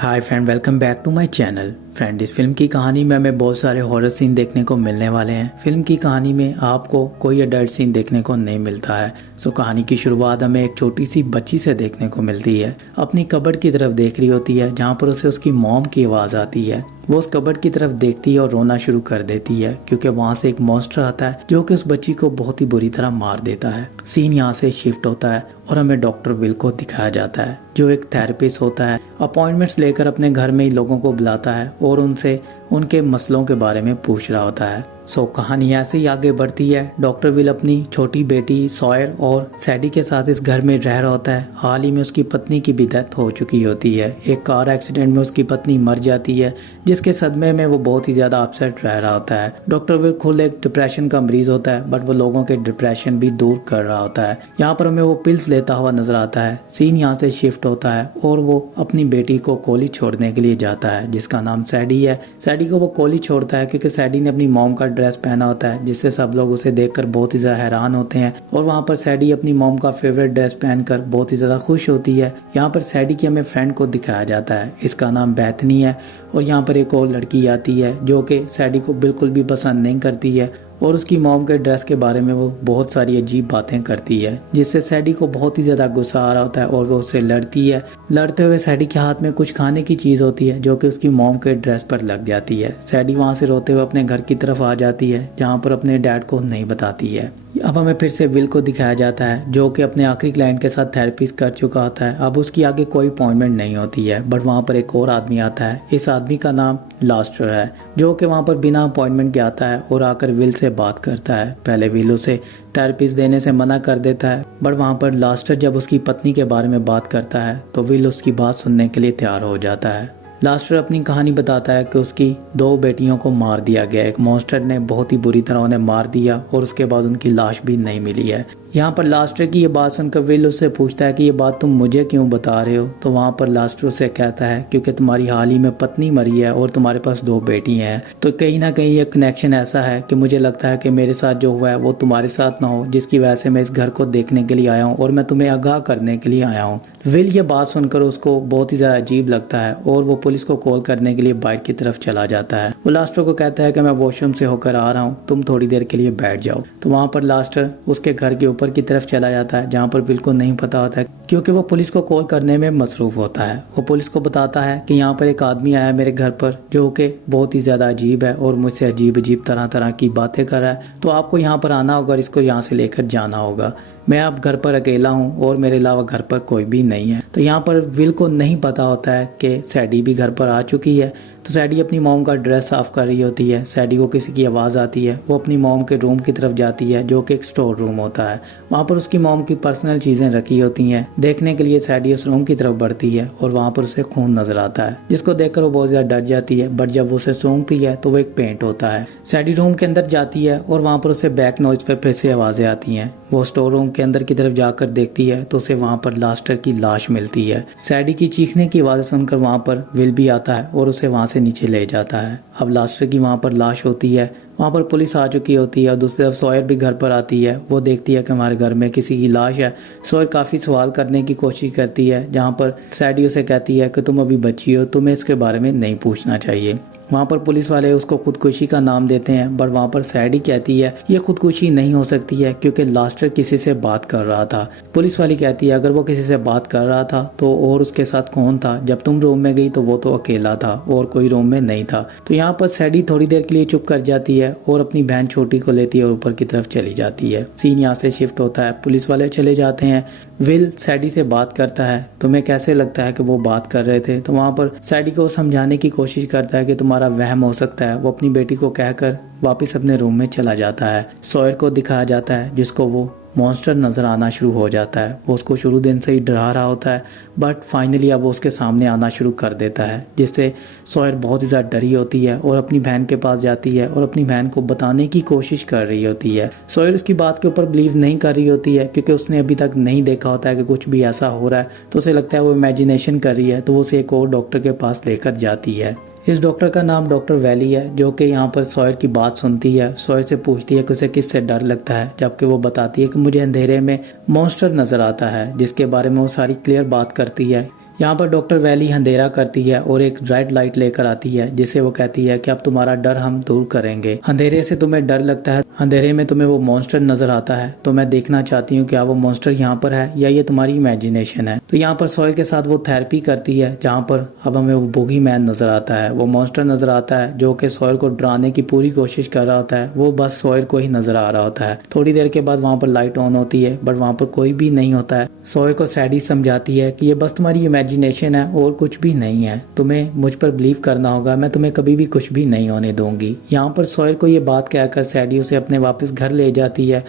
Hi friend, welcome back to my channel. Friend, इस film की कहानी में हमें बहुत सारे हॉरर सीन देखने को मिलने वाले हैं। फिल्म की कहानी में आपको कोई अडल्ट सीन देखने को नहीं मिलता है। कहानी की शुरुआत हमें एक छोटी सी बच्ची से देखने को मिलती है। अपनी कबर्ड की तरफ देख रही होती है जहाँ पर उसे उसकी मॉम की आवाज़ आती है। वो उस कबर्ड की तरफ देखती है और रोना शुरू कर देती है क्योंकि वहाँ से एक मॉन्स्टर आता है जो कि उस बच्ची को बहुत ही बुरी तरह मार देता है। सीन यहाँ से शिफ्ट होता है और हमें डॉक्टर विल को दिखाया जाता है जो एक थेरेपिस्ट होता है। अपॉइंटमेंट्स लेकर अपने घर में ही लोगों को बुलाता है और उनसे उनके मसलों के बारे में पूछ रहा होता है। कहानी ऐसे ही आगे बढ़ती है। डॉक्टर विल अपनी छोटी बेटी सॉयर और सैडी के साथ इस घर में रह रहा होता है। हाल ही में उसकी पत्नी की भी डेथ हो चुकी होती है। एक कार एक्सीडेंट में उसकी पत्नी मर जाती है जिसके सदमे में वो बहुत ही ज़्यादा अपसेट रह रहा होता है। डॉक्टर विल खुद एक डिप्रेशन का मरीज होता है बट वो लोगों के डिप्रेशन भी दूर कर रहा होता है। यहाँ पर हमें वो पिल्स लेता हुआ नजर आता है। सीन यहाँ से शिफ्ट होता है और वो अपनी बेटी को कॉलेज छोड़ने के लिए जाता है जिसका नाम सैडी है। सैडी को वो कॉलेज छोड़ता है क्योंकि सैडी ने अपनी मॉम का ड्रेस पहना होता है जिससे सब लोग उसे देखकर बहुत ही ज्यादा हैरान होते हैं। और वहाँ पर सैडी अपनी मॉम का फेवरेट ड्रेस पहनकर बहुत ही ज्यादा खुश होती है। यहाँ पर सैडी की हमें फ्रेंड को दिखाया जाता है। इसका नाम बैथनी है। और यहाँ पर एक और लड़की आती है जो कि सैडी को बिल्कुल भी पसंद नहीं करती है और उसकी मॉम के ड्रेस के बारे में वो बहुत सारी अजीब बातें करती है जिससे सैडी को बहुत ही ज़्यादा गुस्सा आ रहा होता है और वो उससे लड़ती है। लड़ते हुए सैडी के हाथ में कुछ खाने की चीज़ होती है जो कि उसकी मॉम के ड्रेस पर लग जाती है। सैडी वहाँ से रोते हुए अपने घर की तरफ आ जाती है जहाँ पर अपने डैड को नहीं बताती है। अब हमें फिर से विल को दिखाया जाता है जो कि अपने आखिरी क्लाइंट के साथ थेरेपिस्ट कर चुका होता है। अब उसकी आगे कोई अपॉइंटमेंट नहीं होती है बट वहाँ पर एक और आदमी आता है। इस आदमी का नाम लास्टर है जो कि वहाँ पर बिना अपॉइंटमेंट के आता है और आकर विल से बात करता है। पहले विल उसे थेरेपिस्ट देने से मना कर देता है बट वहाँ पर लास्टर जब उसकी पत्नी के बारे में बात करता है तो विल उसकी बात सुनने के लिए तैयार हो जाता है। लास्टर अपनी कहानी बताता है कि उसकी 2 बेटियों को मार दिया गया। एक मॉन्स्टर ने बहुत ही बुरी तरह उन्हें मार दिया और उसके बाद उनकी लाश भी नहीं मिली है। यहाँ पर लास्टर की ये बात सुनकर विल उससे पूछता है कि ये बात तुम मुझे क्यों बता रहे हो। तो वहाँ पर लास्टर उससे कहता है क्योंकि तुम्हारी हाल ही में पत्नी मरी है और तुम्हारे पास 2 बेटी हैं। तो कहीं ना कहीं ये कनेक्शन ऐसा है कि मुझे लगता है कि मेरे साथ जो हुआ है वो तुम्हारे साथ ना हो, जिसकी वजह से मैं इस घर को देखने के लिए आया हूँ और मैं तुम्हें आगाह करने के लिए आया हूँ। विल ये बात सुनकर उसको बहुत ही ज़्यादा अजीब लगता है और वो पुलिस को कॉल करने के लिए बाइक की तरफ चला जाता है। वो लास्टर को कहता है कि मैं वॉशरूम से होकर आ रहा हूँ, तुम थोड़ी देर के लिए बैठ जाओ। तो वहाँ पर लास्टर उसके घर के ऊपर की तरफ चला जाता है जहाँ पर बिल्कुल नहीं पता होता है क्योंकि वो पुलिस को कॉल करने में मसरूफ होता है। वो पुलिस को बताता है कि यहाँ पर एक आदमी आया मेरे घर पर जो कि बहुत ही ज़्यादा अजीब है और मुझसे अजीब अजीब तरह तरह की बातें कर रहा है। तो आपको यहाँ पर आना होगा और इसको यहाँ से लेकर जाना होगा। मैं अब घर पर अकेला हूँ और मेरे अलावा घर पर कोई भी नहीं है। तो यहाँ पर विल को नहीं पता होता है कि सैडी भी घर पर आ चुकी है। तो सैडी अपनी मॉम का ड्रेस साफ कर रही होती है। सैडी को किसी की आवाज़ आती है। वो अपनी मॉम के रूम की तरफ जाती है जो कि एक स्टोर रूम होता है। वहाँ पर उसकी मॉम की पर्सनल चीज़ें रखी होती हैं। देखने के लिए सैडी उस रूम की तरफ बढ़ती है और वहाँ पर उसे खून नजर आता है जिसको देखकर वो बहुत ज़्यादा डर जाती है। बट जब वो उसे सूंघती है तो वो एक पेंट होता है। सैडी रूम के अंदर जाती है और वहाँ पर उसे बैक नॉइज पर फिर से आवाज़ें आती हैं। वो स्टोर रूम के अंदर की तरफ जाकर देखती है तो उसे वहाँ पर लास्टर की लाश मिलती है। सैडी की चीखने की आवाज़ सुनकर वहाँ पर विल भी आता है और उसे वहाँ से नीचे ले जाता है। अब लास्टर की वहाँ पर लाश होती है। वहाँ पर पुलिस आ चुकी होती है और दूसरी तरफ सॉयर भी घर पर आती है। वो देखती है कि हमारे घर में किसी की लाश है। सॉयर काफ़ी सवाल करने की कोशिश करती है जहाँ पर सैडी उसे कहती है कि तुम अभी बच्ची हो, तुम्हें इसके बारे में नहीं पूछना चाहिए। वहाँ पर पुलिस वाले उसको खुदकुशी का नाम देते हैं बट वहाँ पर सैडी कहती है ये खुदकुशी नहीं हो सकती है क्योंकि लास्टर किसी से बात कर रहा था। पुलिस वाली कहती है अगर वो किसी से बात कर रहा था तो और उसके साथ कौन था? जब तुम रूम में गई तो वो तो अकेला था और कोई रूम में नहीं था। तो यहाँ पर सैडी थोड़ी देर के लिए चुप कर जाती है और अपनी बहन छोटी को लेती है और ऊपर की तरफ चली जाती है। सीन यहाँ से शिफ्ट होता है। पुलिस वाले चले जाते हैं। विल सैडी से बात करता है तुम्हें कैसे लगता है कि वो बात कर रहे थे? तो वहाँ पर सैडी को समझाने की कोशिश करता है कि तुम्हारा वहम हो सकता है। वो अपनी बेटी को कहकर वापस अपने रूम में चला जाता है। सॉयर को दिखाया जाता है जिसको वो मॉन्स्टर नज़र आना शुरू हो जाता है। वो उसको शुरू दिन से ही डरा रहा होता है बट फाइनली अब वो उसके सामने आना शुरू कर देता है जिससे सॉयर बहुत ही ज़्यादा डरी होती है और अपनी बहन के पास जाती है और अपनी बहन को बताने की कोशिश कर रही होती है। सॉयर उसकी बात के ऊपर बिलीव नहीं कर रही होती है क्योंकि उसने अभी तक नहीं देखा होता है कि कुछ भी ऐसा हो रहा है। तो उसे लगता है वो इमेजिनेशन कर रही है। तो वो उसे एक और डॉक्टर के पास लेकर जाती है। इस डॉक्टर का नाम डॉक्टर वैली है जो कि यहाँ पर सॉयर की बात सुनती है। सॉयर से पूछती है कि उसे किससे डर लगता है जबकि वो बताती है कि मुझे अंधेरे में मॉन्स्टर नज़र आता है जिसके बारे में वो सारी क्लियर बात करती है। यहाँ पर डॉक्टर वैली अंधेरा करती है और एक रेड लाइट लेकर आती है जिससे वो कहती है कि अब तुम्हारा डर हम दूर करेंगे। अंधेरे से तुम्हें डर लगता है, अंधेरे में तुम्हें वो मॉन्स्टर नजर आता है, तो मैं देखना चाहती हूँ क्या वो मॉन्स्टर यहाँ पर है या ये तुम्हारी इमेजिनेशन है। तो यहाँ पर सॉयल के साथ वो थेरेपी करती है जहाँ पर अब हमें वो बोगी मैन नजर आता है, वो मॉन्स्टर नजर आता है जो कि सॉयल को डराने की पूरी कोशिश कर रहा होता है। वो बस सॉयल को ही नजर आ रहा होता है। थोड़ी देर के बाद वहाँ पर लाइट ऑन होती है बट वहाँ पर कोई भी नहीं होता है। सॉयल को सैडी समझाती है कि ये बस तुम्हारी इमेजिनेशन है और कुछ भी नहीं है, तुम्हें मुझ पर बिलीव करना होगा, मैं तुम्हें कभी भी कुछ भी नहीं होने दूंगी। यहाँ पर सॉयल को ये बात कहकर सैडी उसे अपने वापस घर ले जाती है।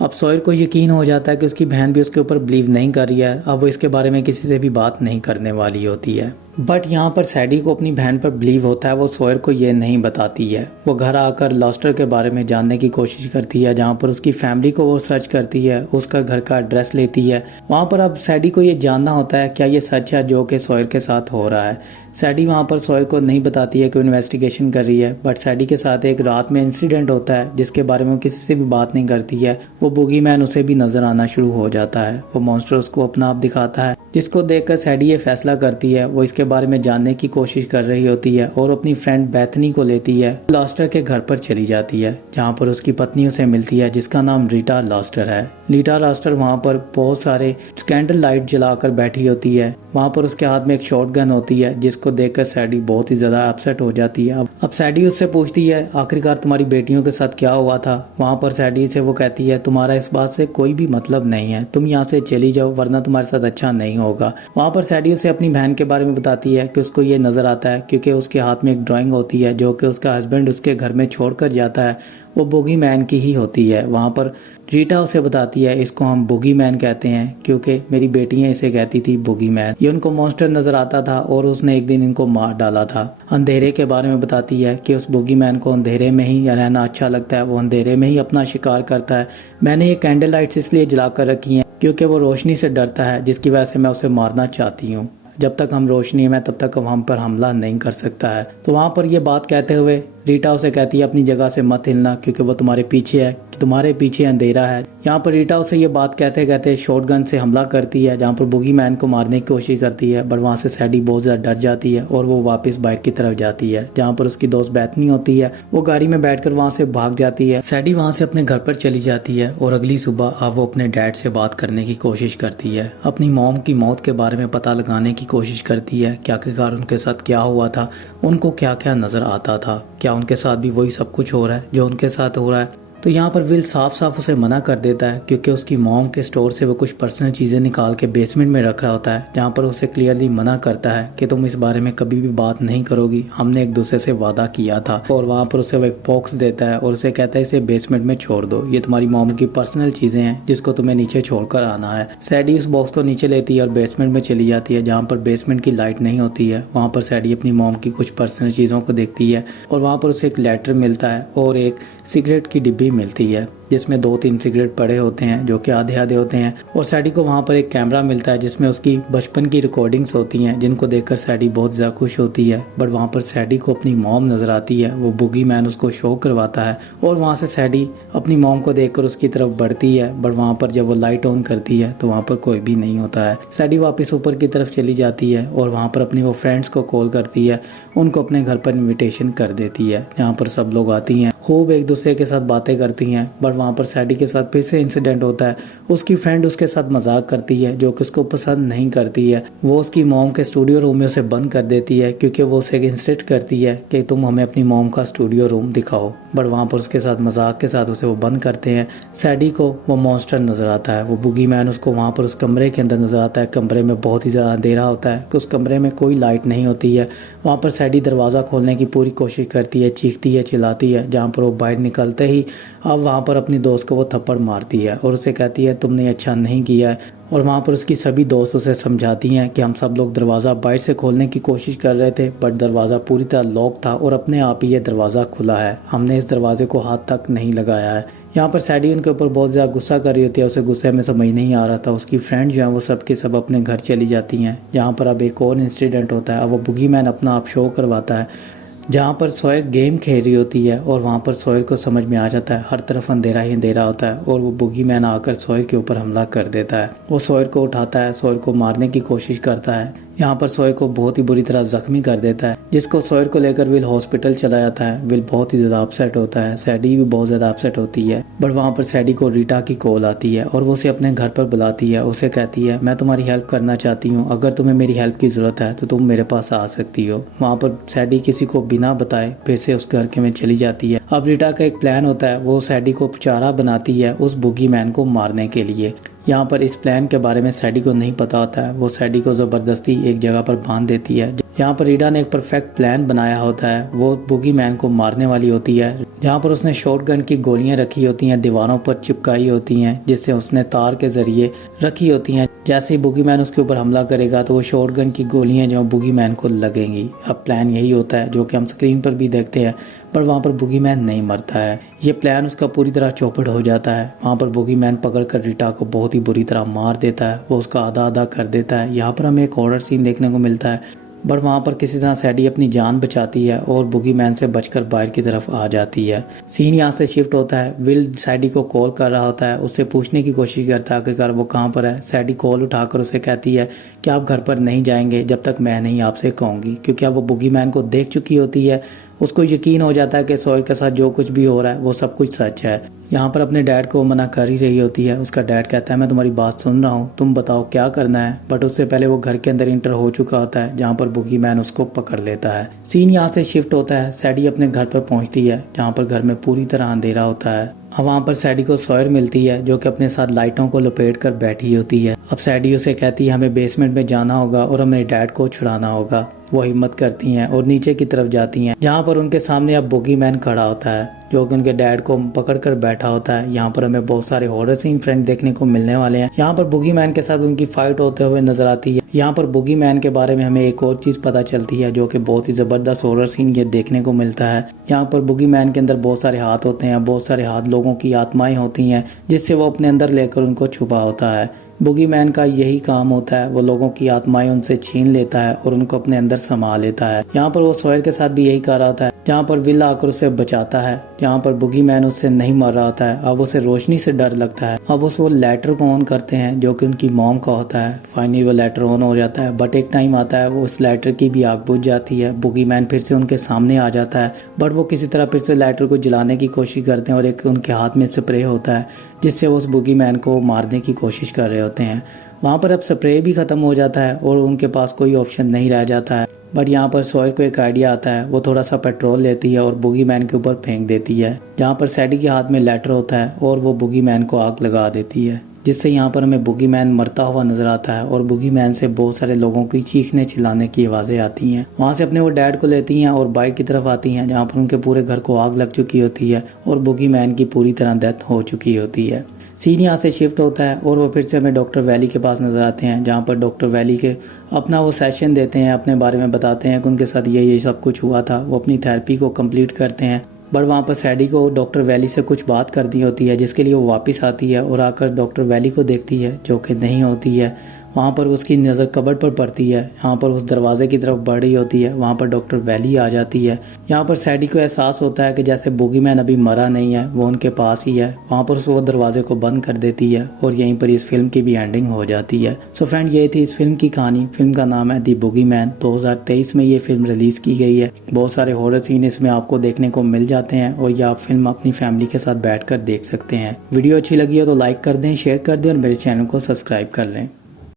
अब सॉयल को यकीन हो जाता है कि उसकी बहन भी उसके ऊपर बिलीव नहीं कर रही है। अब वो इसके बारे में किसी से भी बात नहीं करने वाली होती है। बट यहाँ पर सैडी को अपनी बहन पर बिलीव होता है, वो सॉयल को ये नहीं बताती है। वो घर आकर लॉस्टर के बारे में जानने की कोशिश करती है, जहाँ पर उसकी फैमिली को वो सर्च करती है, उसका घर का एड्रेस लेती है। वहाँ पर अब सैडी को ये जानना होता है क्या ये सच है जो कि सॉयल के साथ हो रहा है। सैडी वहाँ पर सॉयल को नहीं बताती है कि वो इन्वेस्टिगेशन कर रही है, बट सैडी के साथ एक रात में इंसिडेंट होता है जिसके बारे में वो किसी से भी बात नहीं करती है। वो बोगी मैन उसे भी नजर आना शुरू हो जाता है। वो मॉन्स्टर उसको अपना आप दिखाता है, जिसको देखकर सैडी ये फैसला करती है वो इसके बारे में जानने की कोशिश कर रही होती है और अपनी फ्रेंड बैथनी को लेती है। लॉस्टर के घर पर चली जाती है जहाँ पर उसकी पत्नी उसे मिलती है जिसका नाम रीटा लॉस्टर है। रीटा लॉस्टर वहाँ पर बहुत सारे कैंडल लाइट जलाकर बैठी होती है। वहाँ पर उसके हाथ में एक शॉटगन होती है जिसको देखकर सैडी बहुत ही ज्यादा अपसेट हो जाती है। अब सैडी उससे पूछती है आखिरकार तुम्हारी बेटियों के साथ क्या हुआ था। वहाँ पर सैडी से वो कहती है तुम्हारा इस बात से कोई भी मतलब नहीं है, तुम यहाँ से चली जाओ वरना तुम्हारे साथ अच्छा नहीं होगा। वहाँ पर सैडी उसे अपनी बहन के बारे में बताती है कि उसको ये नजर आता है क्योंकि उसके हाथ में एक ड्राइंग होती है जो कि उसका हस्बैंड उसके घर में छोड़कर जाता है, वो बोगी मैन की ही होती है। वहाँ पर रीटा उसे बताती है इसको हम बोगी मैन कहते हैं क्योंकि मेरी बेटियां इसे कहती थी बोगी मैन। ये उनको मॉन्स्टर नजर आता था और उसने एक दिन इनको मार डाला था। अंधेरे के बारे में बताती है कि उस बोगी मैन को अंधेरे में ही रहना अच्छा लगता है, वो अंधेरे में ही अपना शिकार करता है। मैंने ये कैंडल लाइट्स इसलिए जला कर रखी हैं क्योंकि वो रोशनी से डरता है, जिसकी वजह से मैं उसे मारना चाहती हूँ। जब तक हम रोशनी में तब तक हम पर हमला नहीं कर सकता है। तो वहाँ पर ये बात कहते हुए रीटा उसे कहती है अपनी जगह से मत हिलना क्योंकि वो तुम्हारे पीछे है, तुम्हारे पीछे अंधेरा है। यहाँ पर रीटा उसे ये बात कहते कहते शॉटगन से हमला करती है जहाँ पर बोगी मैन को मारने की कोशिश करती है, बट वहाँ से सैडी बहुत ज़्यादा डर जाती है और वो वापस बाइक की तरफ जाती है जहाँ पर उसकी दोस्त बैथनी होती है। वो गाड़ी में बैठकर वहाँ से भाग जाती है। सैडी वहाँ से अपने घर पर चली जाती है और अगली सुबह अब वो अपने डैड से बात करने की कोशिश करती है, अपनी मॉम की मौत के बारे में पता लगाने की कोशिश करती है कि आखिरकार उनके साथ क्या हुआ था, उनको क्या क्या नजर आता था, क्या उनके साथ भी वही सब कुछ हो रहा है जो उनके साथ हो रहा है। तो यहाँ पर विल साफ साफ उसे मना कर देता है क्योंकि उसकी मॉम के स्टोर से वो कुछ पर्सनल चीज़ें निकाल के बेसमेंट में रख रहा होता है, जहाँ पर उसे क्लियरली मना करता है कि तुम इस बारे में कभी भी बात नहीं करोगी, हमने एक दूसरे से वादा किया था। और वहाँ पर उसे वो एक बॉक्स देता है और उसे कहता है इसे बेसमेंट में छोड़ दो, ये तुम्हारी मॉम की पर्सनल चीज़ें हैं जिसको तुम्हें नीचे छोड़कर आना है। सैडी उस बॉक्स को नीचे लेती है और बेसमेंट में चली जाती है जहाँ पर बेसमेंट की लाइट नहीं होती है। वहाँ पर सैडी अपनी मॉम की कुछ पर्सनल चीज़ों को देखती है और वहाँ पर उसे एक लेटर मिलता है और एक सिगरेट की डिब्बी मिलती है जिसमें 2-3 सिगरेट पड़े होते हैं जो कि आधे आधे होते हैं। और सैडी को वहाँ पर एक कैमरा मिलता है जिसमें उसकी बचपन की रिकॉर्डिंग्स होती हैं जिनको देखकर सैडी बहुत ज़्यादा खुश होती है। बट वहाँ पर सैडी को अपनी मॉम नज़र आती है, वो बुगी मैन उसको शो करवाता है और वहाँ से सैडी अपनी मॉम को देखकर उसकी तरफ बढ़ती है। बट वहाँ पर जब वो लाइट ऑन करती है तो वहाँ पर कोई भी नहीं होता है। सैडी वापस ऊपर की तरफ चली जाती है और वहाँ पर अपनी वो फ्रेंड्स को कॉल करती है, उनको अपने घर पर इन्विटेशन कर देती है जहाँ पर सब लोग आती हैं, खूब एक दूसरे के साथ बातें करती हैं। बट वहाँ पर सैडी के साथ फिर से इंसिडेंट होता है। उसकी फ्रेंड उसके साथ मजाक करती है जो कि उसको पसंद नहीं करती है। वो उसकी मॉम के स्टूडियो रूम में उसे बंद कर देती है क्योंकि वो उसे इंसिस्ट करती है कि तुम हमें अपनी मॉम का स्टूडियो रूम दिखाओ। बट वहाँ पर उसके साथ मजाक के साथ उसे वो बंद करते हैं। सैडी को वो मॉन्स्टर नजर आता है, वो बुगी मैन उसको वहाँ पर उस कमरे के अंदर नजर आता है। कमरे में बहुत ही ज़्यादा अंधेरा होता है कि उस कमरे में कोई लाइट नहीं होती है। वहाँ पर सैडी दरवाज़ा खोलने की पूरी कोशिश करती है, चीखती है, चिल्लाती है। जहाँ पर वो बाहर निकलते ही अब वहाँ पर अपनी दोस्त को वो थप्पड़ मारती है और उसे कहती है तुमने अच्छा नहीं किया है। और वहाँ पर उसकी सभी दोस्त उसे समझाती हैं कि हम सब लोग दरवाज़ा बाहर से खोलने की कोशिश कर रहे थे बट दरवाज़ा पूरी तरह लॉक था और अपने आप ही ये दरवाज़ा खुला है, हमने इस दरवाजे को हाथ तक नहीं लगाया है। यहाँ पर सैडी उनके ऊपर बहुत ज़्यादा गुस्सा कर रही होती है, उसे गुस्से में समझ नहीं आ रहा था। उसकी फ्रेंड जो है वो सब के सब अपने घर चली जाती हैं। जहाँ पर अब एक और इंसिडेंट होता है, अब वो बुगी मैन अपना आप शो करवाता है जहाँ पर सॉयल गेम खेल रही होती है और वहाँ पर सॉयल को समझ में आ जाता है हर तरफ अंधेरा ही अंधेरा होता है और वो बुगी मैन आकर सॉयल के ऊपर हमला कर देता है। वो सॉयल को उठाता है, सॉयल को मारने की कोशिश करता है। यहाँ पर सोयर को बहुत ही बुरी तरह जख्मी कर देता है, जिसको सोयर को लेकर विल हॉस्पिटल चला जाता है। विल बहुत ही ज्यादा अपसेट होता है, सैडी भी बहुत ज्यादा अपसेट होती है। बट वहाँ पर सैडी को रीटा की कॉल आती है और वो उसे अपने घर पर बुलाती है। उसे कहती है मैं तुम्हारी हेल्प करना चाहती हूँ, अगर तुम्हें मेरी हेल्प की जरूरत है तो तुम मेरे पास आ सकती हो। वहाँ पर सैडी किसी को बिना बताए फिर से उस घर के में चली जाती है। अब रीटा का एक प्लान होता है, वो सैडी को चारा बनाती है उस बुगी मैन को मारने के लिए। यहाँ पर इस प्लान के बारे में सैडी को नहीं पता होता है। वो सैडी को ज़बरदस्ती एक जगह पर बांध देती है। यहाँ पर रीटा ने एक परफेक्ट प्लान बनाया होता है, वो बुगी मैन को मारने वाली होती है। जहाँ पर उसने शॉटगन की गोलियां रखी होती हैं, दीवारों पर चिपकाई होती हैं, जिससे उसने तार के जरिए रखी होती हैं। जैसे ही बुगी मैन उसके ऊपर हमला करेगा तो वो शॉटगन की गोलियां जो बुगी मैन को लगेंगी। अब प्लान यही होता है जो कि हम स्क्रीन पर भी देखते हैं, पर वहाँ पर बुगी मैन नहीं मरता है। ये प्लान उसका पूरी तरह चौपट हो जाता है। वहाँ पर बुगी मैन पकड़ कर रीटा को बहुत ही बुरी तरह मार देता है, वो उसका आधा आधा कर देता है। यहाँ पर हमें एक हॉरर सीन देखने को मिलता है, बट वहाँ पर किसी तरह सैडी अपनी जान बचाती है और बुगी मैन से बचकर बाहर की तरफ आ जाती है। सीन यहाँ से शिफ्ट होता है। विल सैडी को कॉल कर रहा होता है, उससे पूछने की कोशिश करता है आखिरकार वो कहाँ पर है। सैडी कॉल उठाकर उसे कहती है कि आप घर पर नहीं जाएंगे जब तक मैं नहीं आपसे कहूँगी, क्योंकि अब वो बुगी मैन को देख चुकी होती है। उसको यकीन हो जाता है कि सोयर के साथ जो कुछ भी हो रहा है वो सब कुछ सच है। यहाँ पर अपने डैड को मना कर ही रही होती है। उसका डैड कहता है मैं तुम्हारी बात सुन रहा हूँ, तुम बताओ क्या करना है। बट उससे पहले वो घर के अंदर इंटर हो चुका होता है, जहाँ पर बुगी मैन उसको पकड़ लेता है। सीन यहाँ से शिफ्ट होता है, सैडी अपने घर पर पहुँचती है, जहाँ पर घर में पूरी तरह अंधेरा होता है। अब वहाँ पर सैडी को सोयर मिलती है जो कि अपने साथ लाइटों को लपेट कर बैठी होती है। अब सैडी उसे कहती है हमें बेसमेंट में जाना होगा और हमें डैड को छुड़ाना होगा। वो हिम्मत करती हैं और नीचे की तरफ जाती हैं, जहाँ पर उनके सामने अब बुगी मैन खड़ा होता है जो कि उनके डैड को पकड़ कर बैठा होता है। यहाँ पर हमें बहुत सारे हॉरर सीन फ्रेंड देखने को मिलने वाले हैं। यहाँ पर बुगी मैन के साथ उनकी फाइट होते हुए नजर आती है। यहाँ पर बुगी मैन के बारे में हमें एक और चीज पता चलती है जो कि बहुत ही जबरदस्त हॉरर सीन ये देखने को मिलता है। यहाँ पर बुगी मैन के अंदर बहुत सारे हाथ होते हैं, बहुत सारे हाथ लोगों की आत्माएं होती हैं, जिससे वो अपने अंदर लेकर उनको छुपा होता है। बुगी मैन का यही काम होता है, वो लोगों की आत्माएं उनसे छीन लेता है और उनको अपने अंदर समा लेता है। यहाँ पर वो सोयर के साथ भी यही कर रहा होता है, जहाँ पर विल आकर उसे बचाता है। जहाँ पर बुगी मैन उससे नहीं मर रहा होता है, अब उसे रोशनी से डर लगता है। अब उस वो लेटर को ऑन करते हैं जो कि उनकी मॉम का होता है। फाइनली वो लेटर ऑन हो जाता है, बट एक टाइम आता है वो उस लेटर की भी आग बुझ जाती है। बुगी मैन फिर से उनके सामने आ जाता है, बट वो किसी तरह फिर से लेटर को जलाने की कोशिश करते हैं और एक उनके हाथ में स्प्रे होता है, जिससे वो उस बुगी मैन को मारने की कोशिश कर रहे होते हैं। वहाँ पर अब स्प्रे भी खत्म हो जाता है और उनके पास कोई ऑप्शन नहीं रह जाता है। बट यहाँ पर सोयर को एक आइडिया आता है, वो थोड़ा सा पेट्रोल लेती है और बुगी मैन के ऊपर फेंक देती है, जहाँ पर सैडी के हाथ में लेटर होता है और वो बुगी मैन को आग लगा देती है, जिससे यहाँ पर हमें बुगी मैन मरता हुआ नजर आता है और बुगी मैन से बहुत सारे लोगों की चीखने चिल्लाने की आवाज़ें आती हैं। वहाँ से अपने वो डैड को लेती हैं और बाइक की तरफ आती हैं, जहाँ पर उनके पूरे घर को आग लग चुकी होती है और बुगी मैन की पूरी तरह डेथ हो चुकी होती है। सीन यहाँ से शिफ्ट होता है और वो फिर से हमें डॉक्टर वैली के पास नजर आते हैं, जहाँ पर डॉक्टर वैली के अपना वो सेशन देते हैं, अपने बारे में बताते हैं कि उनके साथ ये सब कुछ हुआ था। वो अपनी थेरेपी को कंप्लीट करते हैं, बट वहाँ पर सैडी को डॉक्टर वैली से कुछ बात करनी होती है, जिसके लिए वो वापस आती है और आकर डॉक्टर वैली को देखती है जो कि नहीं होती है। वहाँ पर उसकी नज़र कबर्ड पर पड़ती है, यहाँ पर उस दरवाजे की तरफ बढ़ रही होती है, वहाँ पर डॉक्टर वैली आ जाती है। यहाँ पर सैडी को एहसास होता है कि जैसे बुगी मैन अभी मरा नहीं है, वो उनके पास ही है। वहाँ पर वो दरवाजे को बंद कर देती है और यहीं पर इस फिल्म की भी एंडिंग हो जाती है। सो फ्रेंड, ये थी इस फिल्म की कहानी। फिल्म का नाम है दी बुगी मैन। 2023 में ये फिल्म रिलीज की गई है। बहुत सारे हॉरर सीन इसमें आपको देखने को मिल जाते हैं और ये आप फिल्म अपनी फैमिली के साथ बैठ कर देख सकते हैं। वीडियो अच्छी लगी हो तो लाइक कर दें, शेयर कर दें और मेरे चैनल को सब्सक्राइब कर लें।